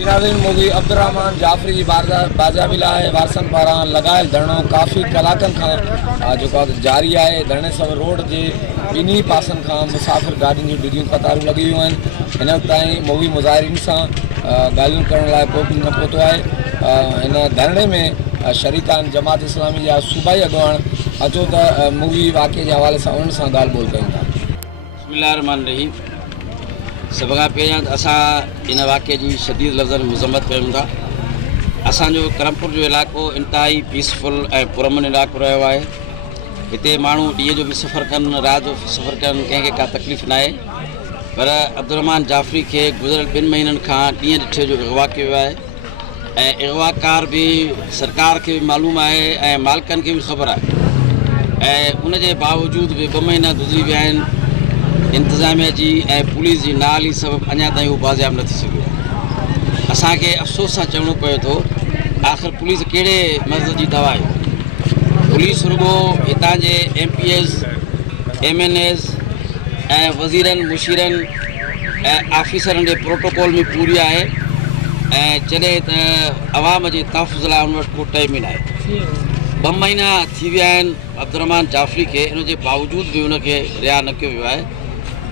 नाज़रीन, movie Abdurrahman Jaffrey जी बाज़ाबी लाइ वारसनि पारां लॻायल धरणो काफ़ी कलाकनि खां जेको जारी आहे। धरणे सां रोड जे ॿिन्ही पासनि खां मुसाफ़िर गाॾियुनि जूं ॾिघियूं कतारूं लॻी वियूं आहिनि। हिन वक़्तु ताईं मूवी मुज़ाहिरीन सां ॻाल्हियूं करण लाइ को बि न पहुतो आहे। हिन धरणे में शरीक आहिनि जमात इस्लामी जा सूबाई अॻुवान। अचो त मूवी वाक़े जे हवाले सां उन्हनि सां ॻाल्हि ॿोल कयूं था। बिस्मिल्लाहिर्रहमानिर्रहीम। सभ खां पहिरियां त असां इन वाक़े जी शदीद लफ़्ज़नि में मज़म्मत कयूं था। असांजो करमपुर जो इलाइक़ो इंतिहाई पीसफुल ऐं पुरअमन इलाइक़ो रहियो आहे। हिते माण्हू ॾींहं जो बि सफ़र कनि, राति जो सफ़र कनि, कंहिंखे का तकलीफ़ न आहे। पर अब्दुर्रहमान जाफ़री खे गुज़िरियल 2 महीननि खां ॾींहं ॾिठे जो अगवा कयो वियो आहे ऐं अगवाकार बि सरकार खे बि मालूम आहे ऐं मालिकनि खे बि ख़बर आहे। ऐं उनजे बावजूद बि 2 महीना गुज़री विया आहिनि। इंतिज़ामिया जी ऐं पुलिस जी नाली सबबु अञा ताईं उहो बाज़ियाब न थी सघियो आहे। असांखे अफ़सोस सां चवणो पए थो, आख़िर पुलिस कहिड़े मर्ज़ जी दवा आहे। पुलिस रुॻो हितां जे MPs, MNAs ऐं वज़ीरनि, मुशीरनि ऐं ऑफिसरनि जे प्रोटोकॉल में पूरी आहे ऐं जॾहिं त अवाम जे तहफ़ुज़ लाइ उन वटि को टाइम ई न आहे। 2 महीना थी विया आहिनि अब्दुर्रहमान जाफ़री खे, इनजे बावजूद बि उनखे रिहा न कयो वियो आहे।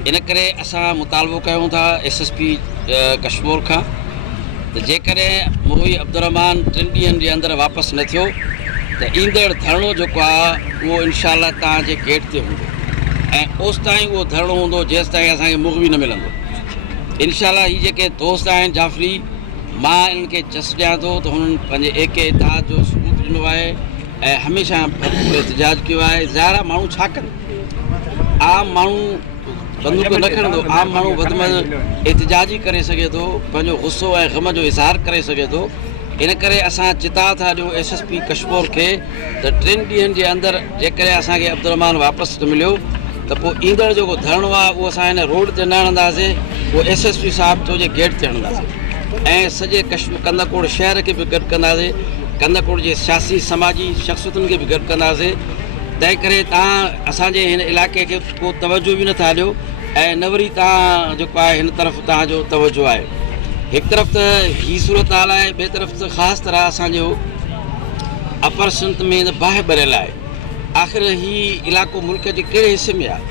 इन करे असां मुतालबो कयूं था SSP कश्मीर खां त जेकॾहिं मूवी अब्दुर्रहमान 3 ॾींहंनि जे अंदरि वापसि न थियो त ईंदड़ धरणो जेको आहे उहो इनशाअल्लाह तव्हांजे गेट ते हूंदो ऐं ओसि ताईं उहो धरणो हूंदो जेसि ताईं असांखे मुग़वी न मिलंदो। इनशाअल्लाह हीअ जेके दोस्त आहिनि जाफ़री, मां इन्हनि खे चस ॾियां थो त हुननि पंहिंजे एके इतिहाद जो सबूत ॾिनो आहे ऐं हमेशह भरपूर एहतिजाज कयो आहे। ज़ाहिर माण्हू छा कनि, आम माण्हू बंदूक न खणंदो, आम माण्हू वधि में वधि एहतिजाज ई करे सघे थो, पंहिंजो गुस्सो ऐं ग़म जो इज़हार करे सघे थो। इन करे असां चिता था ॾियूं SSP कश्मीर खे त 3 ॾींहंनि जे अंदरि जेकॾहिं असांखे अब्दुर्रहमान वापसि न मिलियो त पोइ ईंदड़ जेको धरणो आहे उहो असां हिन रोड ते न हणंदासीं, उहो SSP साहिब जो जे गेट ते हणंदासीं ऐं सॼे कंदकोड़ शहर खे बि गॾु कंदासीं, कंदकोड़ जे सियासी समाजी शख़्सियतुनि खे बि गॾु कंदासीं। तंहिं करे तव्हां असांजे हिन इलाइक़े खे को तवजो बि नथा ॾियो ऐं न वरी तव्हां जेको आहे हिन तरफ़ तव्हांजो तवजो आहे। हिकु तरफ़ त हीअ सूरत हाल आहे, ॿिए तरफ़ त ख़ासि तरह असांजो अपर सिंध में बाहि भरियल आहे। आख़िर हीउ इलाइक़ो मुल्क जे कहिड़े हिसे में आहे?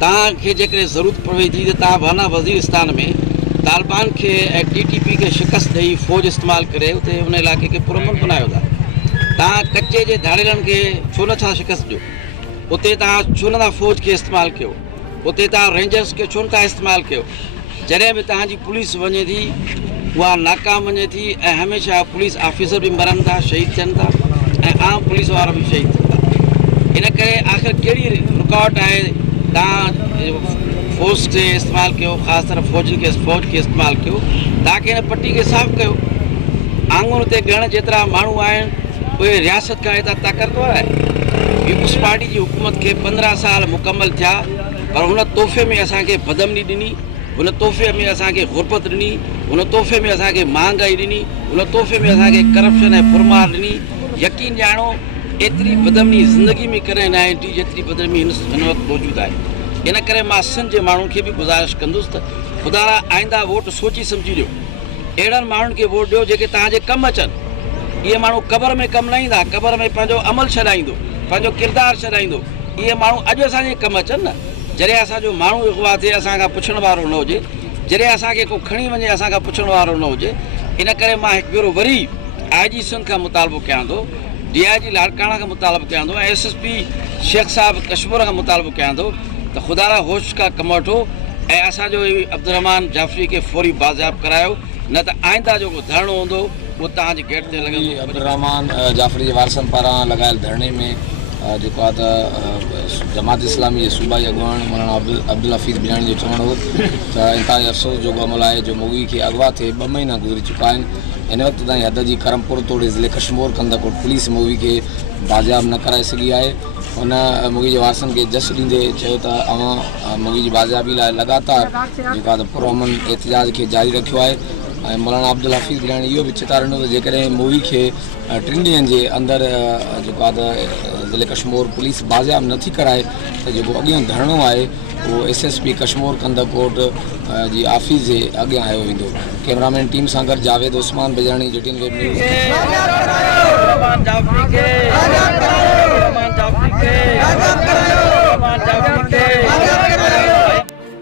तव्हांखे जेकॾहिं ज़रूरत पवे थी त तव्हां वाना वज़ीरिस्तान में तालिबान खे ऐं TTP खे शिकस्त ॾेई फ़ौज इस्तेमालु करे उते हुन इलाइक़े खे पुरअमन बनायो था। तव्हां कचे जे धाड़ेलनि खे छो नथा शिकस्त ॾियो? उते तव्हां छो नथा फ़ौज खे इस्तेमालु कयो? उते तव्हां रेंजर्स खे छो नथा इस्तेमालु कयो? जॾहिं बि तव्हांजी पुलिस वञे थी उहा नाकाम वञे थी ऐं हमेशह पुलिस ऑफिसर बि मरनि था, शहीद थियनि था ऐं आम पुलिस वारा बि शहीद थियनि था। इन करे आख़िर कहिड़ी रुकावट आहे? तव्हां फ़ौज खे इस्तेमालु कयो, ख़ासि तरह फ़ौज खे इस्तेमालु कयो, तव्हांखे हिन पटी खे साफ़ु कयो। आङुर ते ॻण जेतिरा माण्हू आहिनि उहे रियासत खां हितां ताक़तवर आहे। पीपुल्स पार्टी जी हुकूमत खे 15 साल मुकमल थिया, पर हुन तोहफ़े में असांखे बदमनी ॾिनी, हुन तोहफ़े में असांखे गुरबत ॾिनी, हुन तोहफ़े में असांखे महांगाई ॾिनी, हुन तोहफ़े में असांखे करप्शन ऐं फुरमार ॾिनी। यकीन ॼाणो एतिरी बदमनी ज़िंदगी में कॾहिं न आहे ॾिठी जेतिरी बदमनी हिन वक़्तु मौजूदु आहे। इन करे मां सिंध जे माण्हुनि खे बि गुज़ारिश कंदुसि त ख़ुदा आईंदा वोट सोची सम्झी ॾियो, अहिड़नि माण्हुनि खे वोट ॾियो जेके तव्हांजे कमु अचनि। इहे माण्हू क़बर में कमु न ईंदा, क़बर में पंहिंजो अमल छॾाईंदो, पंहिंजो किरदारु छॾाईंदो। इहे माण्हू अॼु असांजे कमु अचनि न। जॾहिं असांजो माण्हू अगवा थिए असांखां पुछण वारो न हुजे, जॾहिं असांखे को खणी वञे असांखां पुछण वारो न हुजे। इन करे मां हिकु भेरो वरी IG सिंध खां मुतालबो कयां थो, DIG लाड़काणा खां मुतालबो कयां थो ऐं SSP शेख साहिब कश्मीर खां मुतालबो कयां थो त ख़ुदा होश खां कमु वठो ऐं असांजो अब्दुर्रहमान जाफ़री खे फौरी बाज़ियाब करायो, न त आईंदा जेको धरणो हूंदो उहो तव्हांजे गेट ते लॻंदो। अब्दुर्रहमान जाफ़री जे वारसनि पारां लॻायल धरणे में जेको आहे त जमात इस्लामी जे सूबाई अॻुवान मौलाना अब्दुल हफ़ीज़ बिलाणी जो चवणु हो त इंतिहाई अफ़सोस जो अमल आहे जो मूवी खे अगवा थिए 2 महीना गुज़री चुका आहिनि। हिन वक़्तु ताईं हद जी करमपुर तोड़े ज़िले कश्मीर कंदकोट पुलिस मूवी खे बाज़ियाब न कराए सघी आहे। हुन मूवी जे वारसनि खे जस ॾींदे चयो त अवां मूवी जी बाज़ियाबी लाइ लगातार जेको आहे त पुरअमन एहतिजाज खे जारी रखियो आहे। ऐं मौलाना अब्दुल हफ़ीज़ बिलाणी इहो बि चिता ॾिनो त जेकॾहिं मूवी खे 3 ॾींहंनि जे अंदरि जेको आहे त ज़िले कश्मीर पुलिस बाज़ियाब नथी कराए त जेको अॻियां धरणो आहे वो SSP कश्मीर कंदकोट जी ऑफिस जे अॻियां आयो वेंदो। कैमरामैन टीम सां गॾु Javed Usman Bijani JTN web news.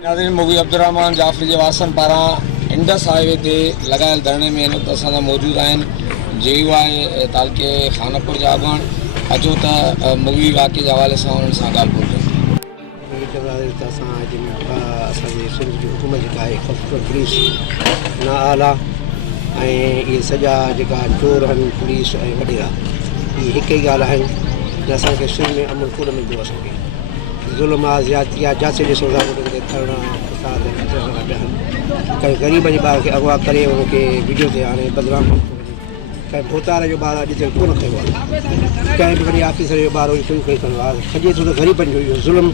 नाज़रीन, मुगी अब्दुर्रहमान जाफ़री जे वारसनि पारां इंडस हाईवे ते लॻायल धरणे में हिन वक़्तु असां सां मौजूदु आहिनि JUI तालके खानपुर जा अॻवान। अचो त मुगी वाक़े जे हवाले सां उन्हनि सां ॻाल्हि ॿोल कयूं। असांजे सिंध जी हुकूमत जेका आहे ख़ूबसूरत पुलिस ना आला ऐं इहे सॼा जेका चोर आहिनि पुलिस ऐं वॾेरा इहे हिकु ई ॻाल्हि आहिनि त असांखे सिंध में अमन कोन मिलंदो। असांखे ज़ुल्म आहे ज़्यादती आहे जिते ॾिसो था उते धरणा फसाद पिया आहिनि। कंहिं ग़रीब जे ॿार खे अगवा करे हुनखे वीडियो ते हाणे बदनाम थो वञे। कंहिं भोतार जो ॿार अॼु ताईं कोन कयो आहे। कंहिं बि वॾे ऑफिसर जो ॿार हुई कोई कंदो आहे। सॼे थो त ग़रीबनि जो इहो ज़ुल्म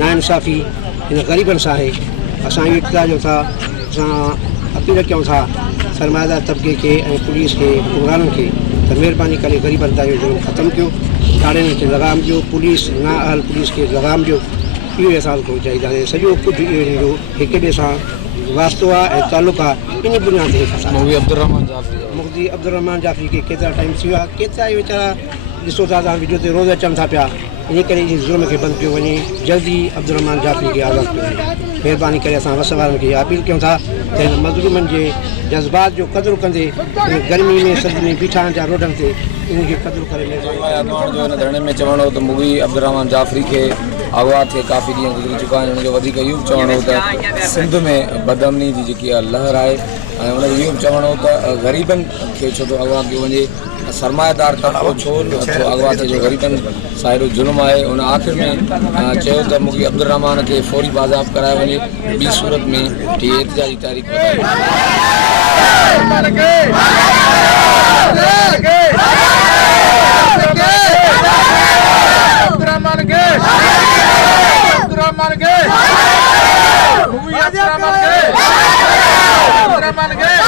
नाइंसाफ़ी हिन ग़रीबनि सां आहे। असां इहो इतिला ॾियूं था, असां अपील कयूं था सरमाएदार तबिके खे ऐं पुलिस खे हुकुमराननि खे त महिरबानी करे ग़रीबनि तां इहो ज़ुल्म ख़तमु कयो। थाणनि खे लॻाम ॾियो, पुलिस ना अहल पुलिस खे लॻाम ॾियो। इहो असांखे चाहींदा आहियूं। सॼो कुझु इहो हिनजो हिक ॿिए सां वास्तो आहे ऐं तालुक़ु आहे। इन बुनियाद ते मुगी अब्दुर्रहमान जाफ़री मुफ़्ती अब्दुर्रहमान जाफ़री खे केतिरा टाइम थी वियो आहे। केतिरा ई वीचारा ॾिसो था तव्हां वीडियो ते रोज़ अचनि था पिया। इन करे इहे ज़ुल्म खे बंदि पियो वञे। जल्दी अब्दुर्रहमान जाफ़री खे आज़ादु कयो वञे। महिरबानी करे असां वस वारनि खे अपील कयूं था त हिन मज़लूमनि जे जज़्बात जो क़दुरु कंदे गर्मी में सर्दी में बीठा आहिनि जा रोडनि ते इनखे क़दुरु करे अॻवान जो हिन धरणे में चवणो हो त मुगी अब्दुर्रहमान जाफ़री खे अगवा थिए काफ़ी ॾींहं गुज़री चुका आहिनि। हुनजो वधीक इहो बि चवणो हो त सिंध में बदअमनी जी जेकी आहे लहर आहे ऐं हुनजो इहो बि चवणो हो त ग़रीबनि खे छो तो अगवा कयो वञे। सरमाएदार तबिको छो नथो अगवा थिए जो ग़रीबनि सां हेॾो ज़ुल्म आहे। हुन आख़िर में चयो त मुगी अब्दुर्रहमान खे फौरी बाज़ाब कराए वञे। ॿी सूरत में हीअ एहतिजाजी तारीख़ Abdurrahman